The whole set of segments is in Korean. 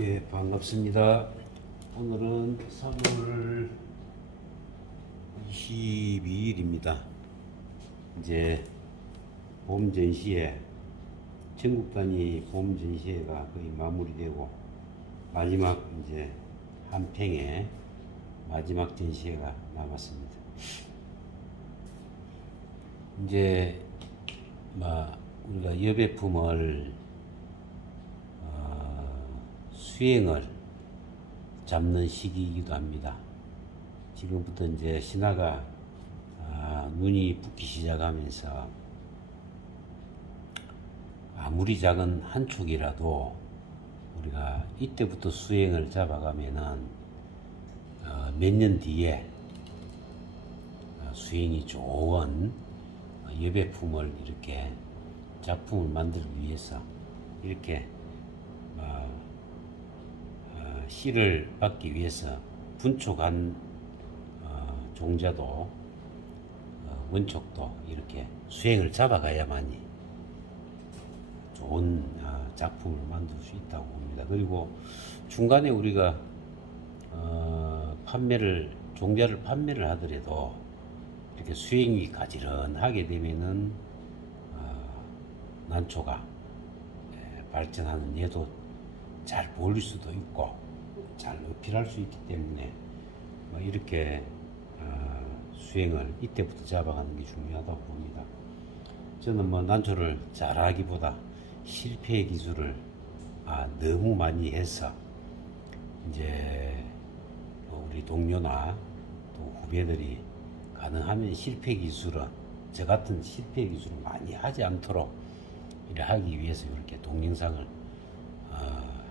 예, 반갑습니다. 오늘은 3월 22일입니다. 이제 봄 전시회, 전국 단위 봄 전시회가 거의 마무리되고 마지막 이제 한 팽의 마지막 전시회가 남았습니다. 이제 우리가 여배품을 수행을 잡는 시기이기도 합니다. 지금부터 이제 신화가 눈이 붓기 시작하면서 아무리 작은 한 축이라도 우리가 이때부터 수행을 잡아가면은 몇 년 뒤에 수행이 좋은 여배품을 이렇게 작품을 만들기 위해서 이렇게 씨를 받기 위해서 분촉한 종자도 원촉도 이렇게 수행을 잡아가야만이 좋은 작품을 만들 수 있다고 봅니다. 그리고 중간에 우리가 종자를 판매를 하더라도 이렇게 수행이 가지런하게 되면은 난초가 발전하는 예도 잘 보일 수도 있고 잘 어필할 수 있기 때문에 이렇게 수행을 이때부터 잡아가는 게 중요하다고 봅니다. 저는 난초를 잘하기보다 실패의 기술을 너무 많이 해서 이제 우리 동료나 또 후배들이 가능하면 실패 기술은 저 같은 실패 기술을 많이 하지 않도록 이렇게 하기 위해서 이렇게 동영상을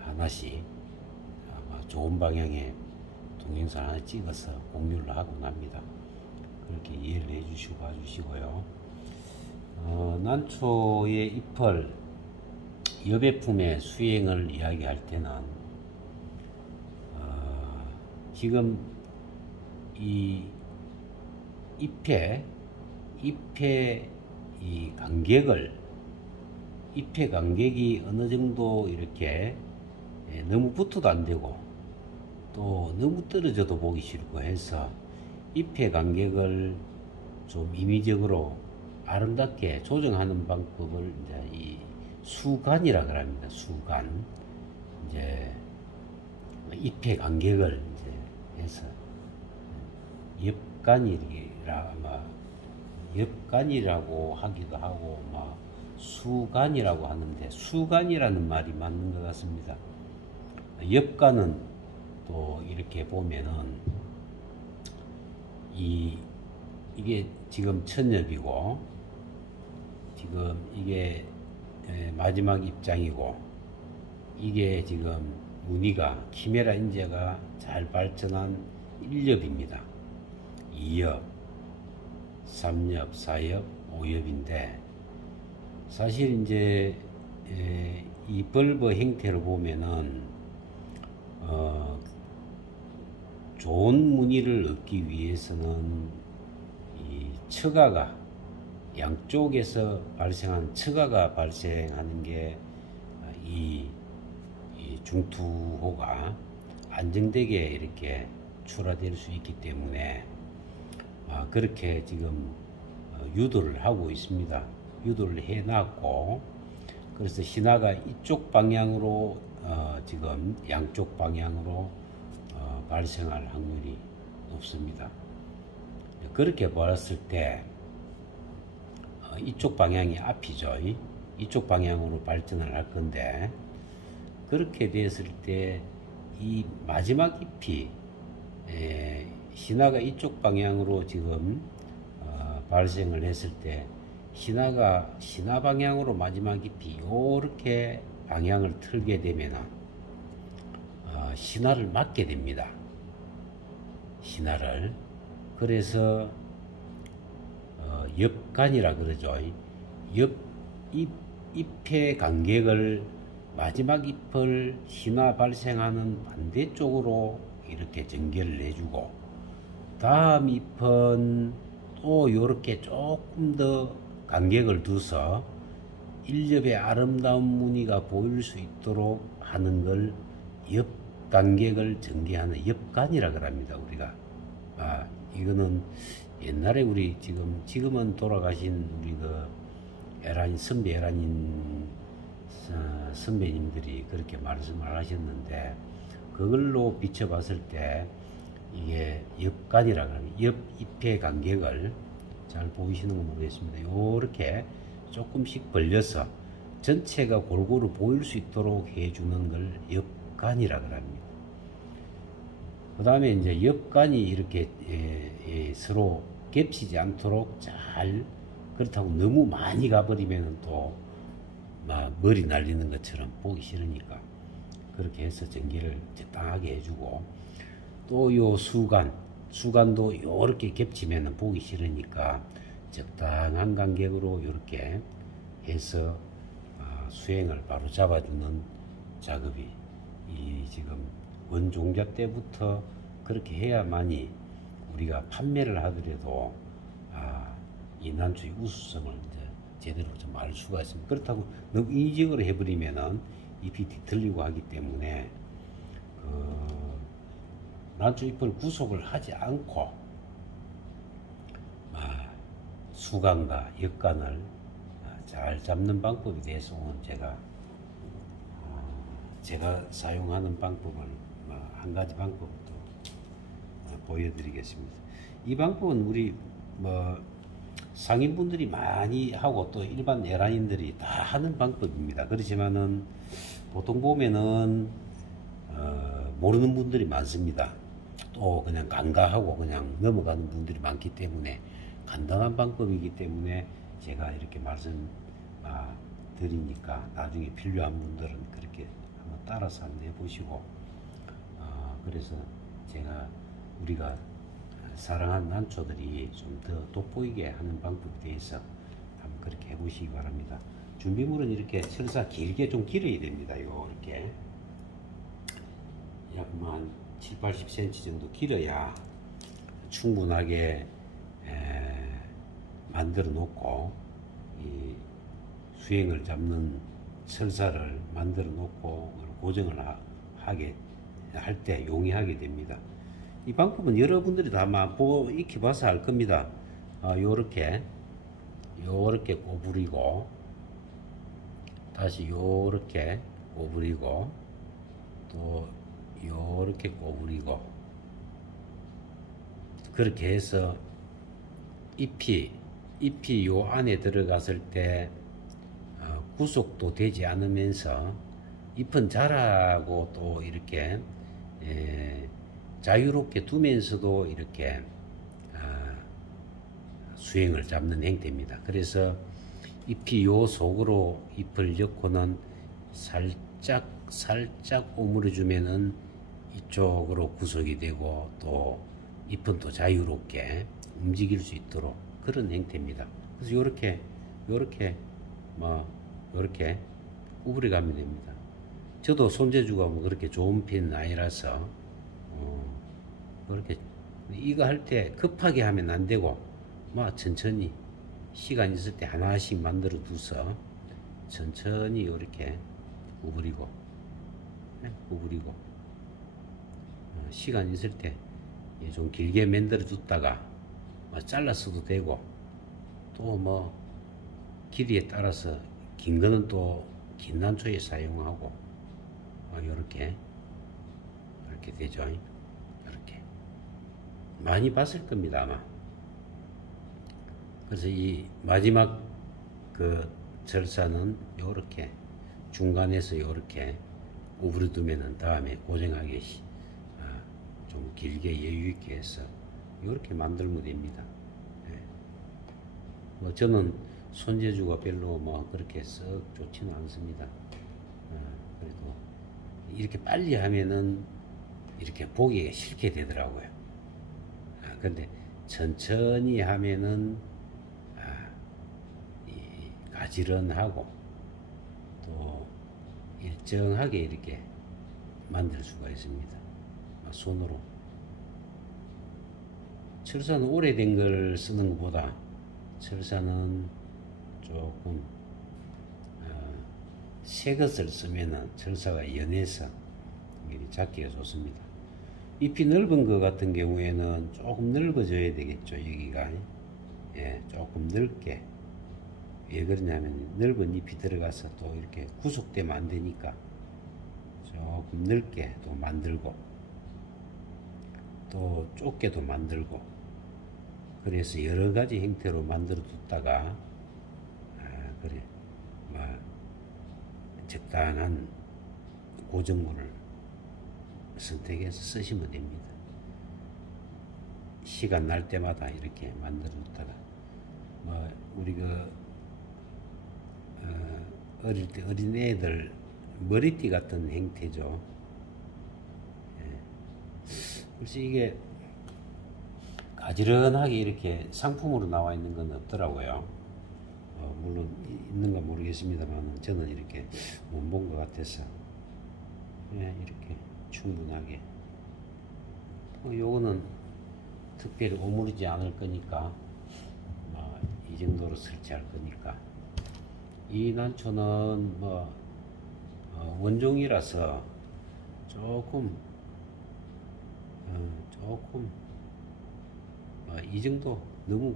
하나씩 좋은 방향의 동영상 하나 찍어서 공유를 하곤 합니다. 그렇게 이해를 해주시고 봐주시고요. 난초의 잎을 여배품의 수행을 이야기할 때는 지금 이 잎의 이 잎의 간격이 어느 정도 이렇게 너무 붙어도 안 되고 또 너무 떨어져도 보기 싫고 해서 잎의 간격을 좀 임의적으로 아름답게 조정하는 방법을 이제 이 수간이라 합니다. 수간. 이제 잎의 간격을 이제 해서 엽간이라고 하기도 하고 수간이라고 하는데 수간이라는 말이 맞는 것 같습니다. 엽간은 또 이렇게 보면은 이게 지금 첫엽이고 지금 이게 마지막 입장이고 이게 지금 무늬가 키메라 인재가 잘 발전한 1엽입니다. 2엽, 3엽, 4엽, 5엽인데 사실 이제 이 벌브 형태를 보면은 좋은 무늬를 얻기 위해서는 이 처가가 양쪽에서 발생한 처가가 발생하는 게 이 중투호가 안정되게 이렇게 출하될 수 있기 때문에 그렇게 지금 유도를 하고 있습니다. 유도를 해놨고 그래서 신화가 이쪽 방향으로 지금 양쪽 방향으로 발생할 확률이 높습니다. 그렇게 봤을 때 이쪽 방향이 앞이죠. 이쪽 방향으로 발전을 할 건데 그렇게 됐을 때 이 마지막 잎이 신화가 이쪽 방향으로 지금 발생을 했을 때 신화 방향으로 마지막 잎이 이렇게 방향을 틀게 되면은 신화를 맞게 됩니다. 신화를. 그래서 엽간이라 그러죠. 잎의 간격을 마지막 잎을 신화 발생하는 반대쪽으로 이렇게 전개를 해주고 다음 잎은 또 이렇게 조금 더 간격을 두서 1엽의 아름다운 무늬가 보일 수 있도록 하는 걸 옆 간격을 전개하는 옆간이라 그럽니다. 우리가 이거는 옛날에 우리 지금은 돌아가신 우리 그 에라닌 선배님들이 그렇게 말씀을 하셨는데, 그걸로 비춰봤을 때 이게 옆간이라 그럽니다. 옆 잎의 간격을 잘 보이시는 거 모르겠습니다. 요렇게 조금씩 벌려서 전체가 골고루 보일 수 있도록 해주는 걸 옆간이라 그럽니다. 그 다음에 이제 옆간이 이렇게 서로 겹치지 않도록 잘, 그렇다고 너무 많이 가버리면 또 막 머리 날리는 것처럼 보기 싫으니까 그렇게 해서 전기를 적당하게 해주고, 또 요 수간도 요렇게 겹치면 보기 싫으니까 적당한 간격으로 요렇게 해서 수행을 바로 잡아주는 작업이 지금 원종자 때부터 그렇게 해야만이 우리가 판매를 하더라도 이 난초의 우수성을 이제 제대로 좀 알 수가 있습니다. 그렇다고 너무 인위적으로 해버리면은 잎이 뒤틀리고 하기 때문에 난초 잎을 구속을 하지 않고 수간과 옆간을 잘 잡는 방법에 대해서 오늘 제가 사용하는 방법을 한 가지 방법도 보여드리겠습니다. 이 방법은 우리 상인분들이 많이 하고 또 일반 에라인들이 다 하는 방법입니다. 그렇지만은 보통 보면은 모르는 분들이 많습니다. 또 그냥 간과하고 그냥 넘어가는 분들이 많기 때문에, 간단한 방법이기 때문에 제가 이렇게 말씀 드리니까 나중에 필요한 분들은 그렇게 한번 따라서 한번 해보시고, 그래서 우리가 사랑하는 난초들이 좀 더 돋보이게 하는 방법에 대해서 한번 그렇게 해보시기 바랍니다. 준비물은 이렇게 철사 길게 좀 길어야 됩니다. 이렇게 약 한 7, 80cm 정도 길어야 충분하게 만들어 놓고 이 수행을 잡는 철사를 만들어 놓고 고정을 하게 할 때 용이하게 됩니다. 이 방법은 여러분들이 다 익혀봐서 알 겁니다. 요렇게 꼬부리고, 다시 요렇게 꼬부리고, 또 요렇게 꼬부리고, 그렇게 해서 잎이 요 안에 들어갔을 때 구속도 되지 않으면서 잎은 자라고 또 이렇게 자유롭게 두면서도 이렇게 수행을 잡는 형태입니다. 그래서 잎이 요 속으로 잎을 넣고는 살짝 오므려 주면은 이쪽으로 구속이 되고, 또 잎은 또 자유롭게 움직일 수 있도록 그런 형태입니다. 그래서 요렇게 구부려 가면 됩니다. 저도 손재주가 그렇게 좋은 편은 아니라서 그렇게 이거 할 때 급하게 하면 안 되고 천천히 시간 있을 때 하나씩 만들어 두서 천천히 이렇게 구부리고 시간 있을 때 좀 길게 만들어 뒀다가 잘랐어도 되고, 또 길이에 따라서 긴 거는 또 긴 난초에 사용하고 이렇게 되죠. 이렇게 많이 봤을 겁니다, 아마. 그래서 이 마지막 그 절사는 요렇게 중간에서 요렇게 구부려 두면은 다음에 고정하기 좀 길게 여유 있게 해서 요렇게 만들면 됩니다. 저는 손재주가 별로 그렇게 썩 좋지는 않습니다. 그래도 이렇게 빨리 하면은 이렇게 보기가 싫게 되더라고요. 근데 천천히 하면은 가지런하고 또 일정하게 이렇게 만들 수가 있습니다. 손으로. 철사는 오래된 걸 쓰는 것보다 철사는 조금 새 것을 쓰면은 철사가 연해서 간격이 작기가 좋습니다. 잎이 넓은 것 같은 경우에는 조금 넓어져야 되겠죠. 여기가 예, 조금 넓게. 왜 그러냐면 넓은 잎이 들어가서 또 이렇게 구속되면 안 되니까 조금 넓게 또 만들고 또 좁게도 만들고, 그래서 여러 가지 형태로 만들어 뒀다가 그래 뭐 적당한 고정물을 선택해서 쓰시면 됩니다. 시간 날 때마다 이렇게 만들어 뒀다가 뭐 우리 어릴 때 어린애들 머리띠 같은 형태죠. 예. 그래서 이게 가지런하게 이렇게 상품으로 나와 있는 건 없더라고요. 물론 있는가 모르겠습니다만 저는 이렇게 못 본 것 같아서 예, 이렇게 충분하게 요거는 특별히 오므리지 않을 거니까 이 정도로 설치할 거니까. 이 난초는 원종이라서 조금 이 정도 너무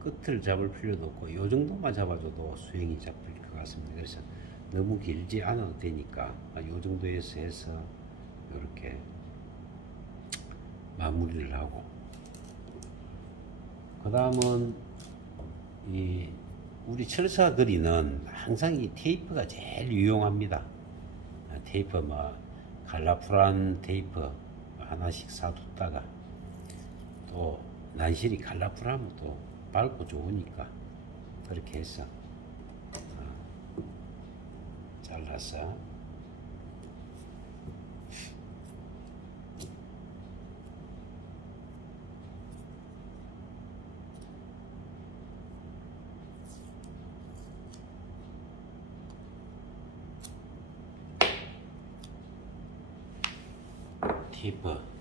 끝을 잡을 필요도 없고 이 정도만 잡아줘도 수행이 잡힐 것 같습니다. 그래서 너무 길지 않아도 되니까 이 정도에서 해서 이렇게 마무리를 하고, 그 다음은 우리 철사 그리는 항상 이 테이프가 제일 유용합니다. 테이프 갈라프란 테이프 하나씩 사뒀다가 또 난실이 갈라프라면 또 밝고 좋으니까 그렇게 해서 잘라서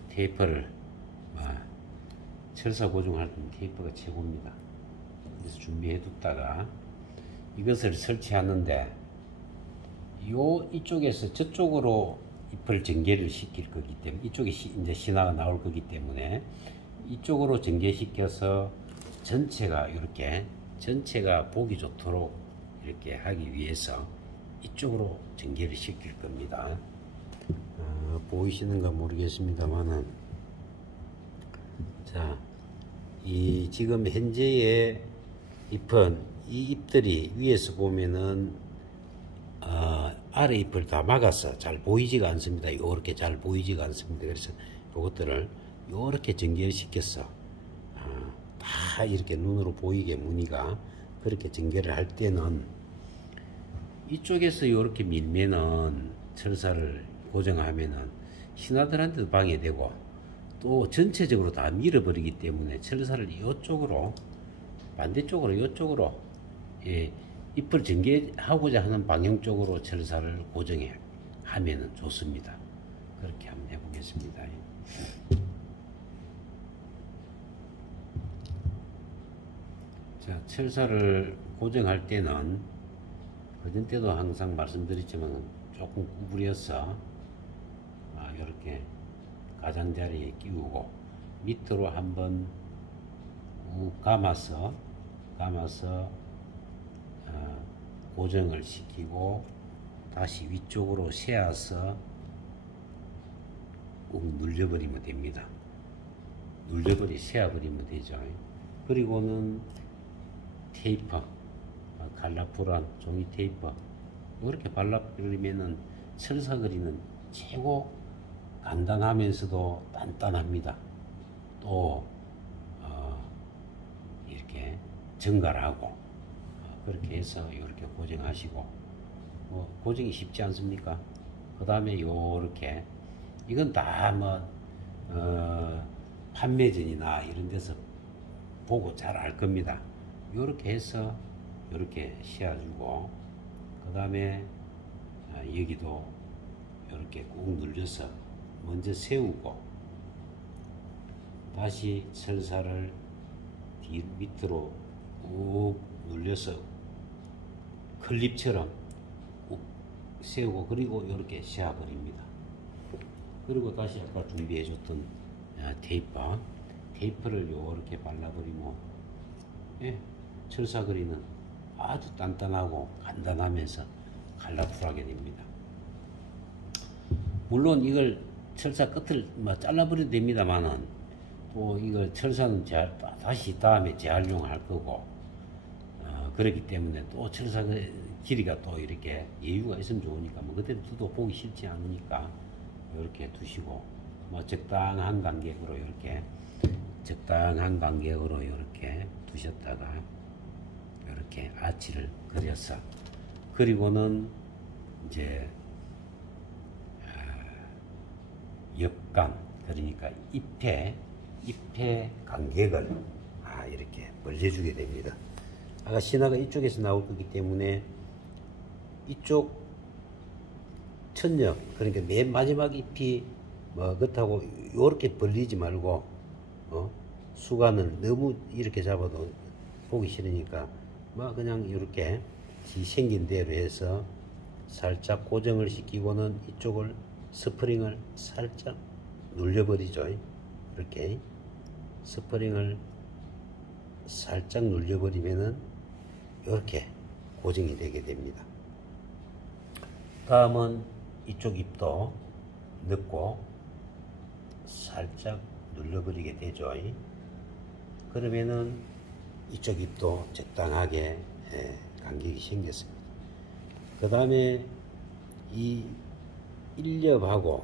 테이프를 철사 고정할 때는 테이프가 최고입니다. 그래서 준비해 뒀다가 이것을 설치하는데 이쪽에서 저쪽으로 잎을 전개를 시킬 거기 때문에 이쪽에 이제 신화가 나올 거기 때문에 이쪽으로 전개시켜서 전체가 이렇게 전체가 보기 좋도록 이렇게 하기 위해서 이쪽으로 전개를 시킬 겁니다. 보이시는가 모르겠습니다만은 자, 이 지금 현재의 잎은 이 잎들이 위에서 보면은 아래 잎을 다 막아서 잘 보이지가 않습니다. 요렇게 잘 보이지가 않습니다. 그래서 요것들을 요렇게 전개시켜서 다 이렇게 눈으로 보이게 무늬가 그렇게 전개를 할 때는 이쪽에서 요렇게 밀면은 철사를 고정하면은 신하들한테도 방해되고 또 전체적으로 다 밀어버리기 때문에 철사를 이쪽으로 반대쪽으로 이쪽으로 잎을 전개하고자 하는 방향 쪽으로 철사를 고정해 하면은 좋습니다. 그렇게 한번 해보겠습니다. 자, 철사를 고정할 때는 그전 때도 항상 말씀드렸지만 조금 구부려서 이렇게 가장자리에 끼우고 밑으로 한번 꾹 감아서 고정을 시키고 다시 위쪽으로 세워서 꾹 눌려버리면 됩니다. 세워버리면 되죠. 그리고는 테이프, 갈라프란 종이 테이프 이렇게 발라버리면은 철사 그리는 최고 간단하면서도 단단합니다. 또 이렇게 정갈하고 그렇게 해서 이렇게 고정하시고 고정이 쉽지 않습니까? 그 다음에 요렇게 이건 다 판매전이나 이런 데서 보고 잘 알 겁니다. 요렇게 해서 요렇게 씌워주고 그 다음에 여기도 이렇게 꾹 눌려서 먼저 세우고 다시 철사를 밑으로 꾹 눌려서 클립처럼 꾹 세우고 그리고 이렇게 씌워버립니다. 그리고 다시 아까 준비해 줬던 테이프를 요렇게 발라버리면, 예, 철사거리는 아주 단단하고 간단하면서 컬러풀하게 됩니다. 물론 이걸 철사 끝을 잘라버려도 됩니다만은, 또 이걸 철사는 다시 다음에 재활용할 거고, 그렇기 때문에 또 철사 길이가 또 이렇게 여유가 있으면 좋으니까, 그때 또 보기 싫지 않으니까 이렇게 두시고, 적당한 간격으로 이렇게 두셨다가 이렇게 아치를 그려서, 그리고는 이제 옆간, 그러니까 잎의 간격을 이렇게 벌려주게 됩니다. 아까 신화가 이쪽에서 나올 거기 때문에 이쪽 천엽, 그러니까 맨 마지막 잎이 그렇다고 이렇게 벌리지 말고, 수간을 너무 이렇게 잡아도 보기 싫으니까 그냥 이렇게 생긴 대로 해서 살짝 고정을 시키고는 이쪽을 스프링을 살짝 눌려버리죠. 이렇게 스프링을 살짝 눌려버리면은 이렇게 고정이 되게 됩니다. 다음은 이쪽 잎도 넣고 살짝 눌러버리게 되죠. 그러면은 이쪽 잎도 적당하게 간격이 생겼습니다. 그 다음에 이 1엽하고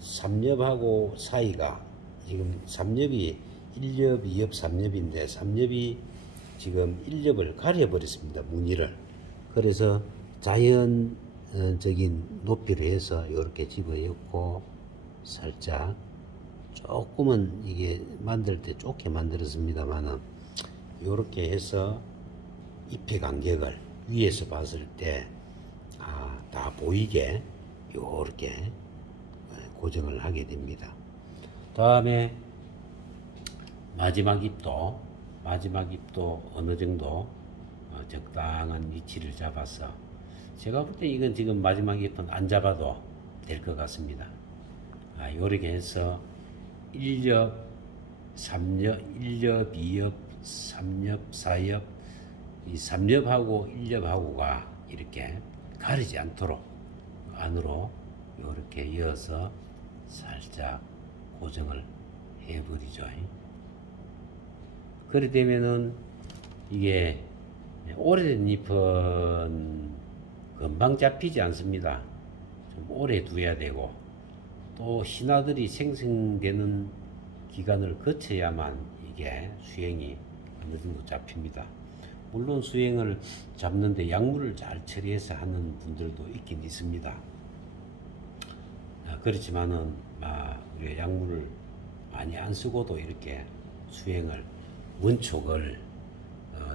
3엽하고 사이가, 지금 3엽이 1엽, 2엽, 3엽인데 3엽이 지금 1엽을 가려버렸습니다. 무늬를. 그래서 자연적인 높이로 해서 이렇게 집어넣고 살짝 조금은 이게 만들 때 좁게 만들었습니다만은, 이렇게 해서 잎의 간격을 위에서 봤을 때 다 보이게 이렇게 고정을 하게 됩니다. 다음에 마지막 잎도 어느 정도 적당한 위치를 잡아서, 제가 볼 때 이건 지금 마지막 잎은 안 잡아도 될 것 같습니다. 이렇게 해서 1엽, 3엽, 1엽, 2엽, 3엽, 4엽, 이 3엽하고 1엽하고가 이렇게 가리지 않도록 안으로 이렇게 이어서 살짝 고정을 해버리죠. 그리 되면은 이게 오래된 잎은 금방 잡히지 않습니다. 좀 오래 두어야 되고, 또 신화들이 생성되는 기간을 거쳐야만 이게 수행이 어느 정도 잡힙니다. 물론 수행을 잡는데 약물을 잘 처리해서 하는 분들도 있긴 있습니다. 그렇지만은 우리가 약물을 많이 안 쓰고도 이렇게 수행을, 원촉을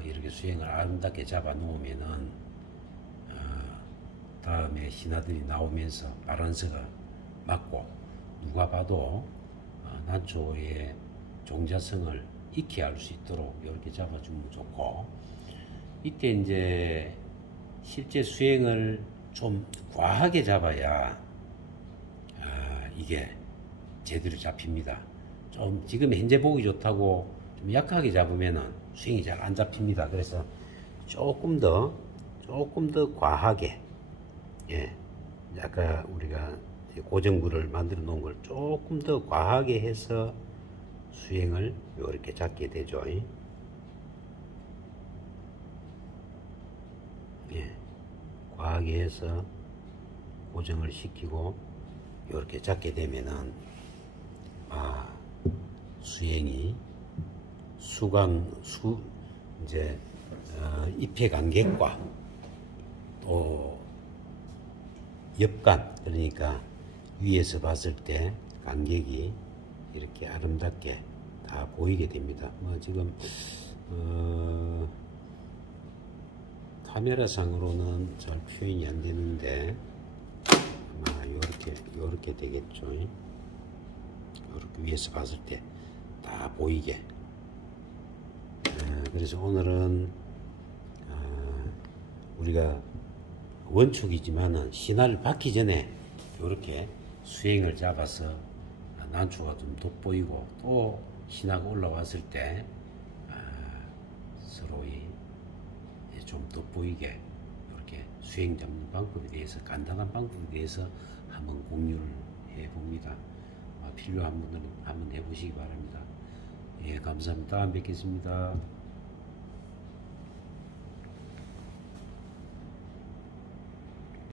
이렇게 수행을 아름답게 잡아 놓으면은 다음에 신화들이 나오면서 바란스가 맞고, 누가 봐도 난초의 종자성을 익히 알 수 있도록 이렇게 잡아주면 좋고, 이때 이제 실제 수행을 좀 과하게 잡아야 이게 제대로 잡힙니다. 좀 지금 현재 보기 좋다고 좀 약하게 잡으면은 수행이 잘 안 잡힙니다. 그래서 조금 더 과하게, 아까 우리가 고정구를 만들어 놓은 걸 조금 더 과하게 해서 수행을 이렇게 잡게 되죠. 과하게 해서 고정을 시키고 이렇게 잡게 되면은 수행이 이제 잎의 간격과 또 옆간, 그러니까 위에서 봤을 때 간격이 이렇게 아름답게 다 보이게 됩니다. 지금 카메라 상으로는 잘 표현이 안 되는데 아마 요렇게 되겠죠. 요렇게 위에서 봤을 때 다 보이게. 그래서 오늘은 우리가 원축이지만은 신화를 받기 전에 요렇게 수행을 잡아서 난초가 좀 돋보이고 또 신화가 올라왔을 때 서로의 좀 돋보이게 이렇게 수행 잡는 방법에 대해서 간단한 방법에 대해서 한번 공유를 해봅니다. 필요한 분들은 한번 해보시기 바랍니다. 예, 감사합니다. 다음에 뵙겠습니다.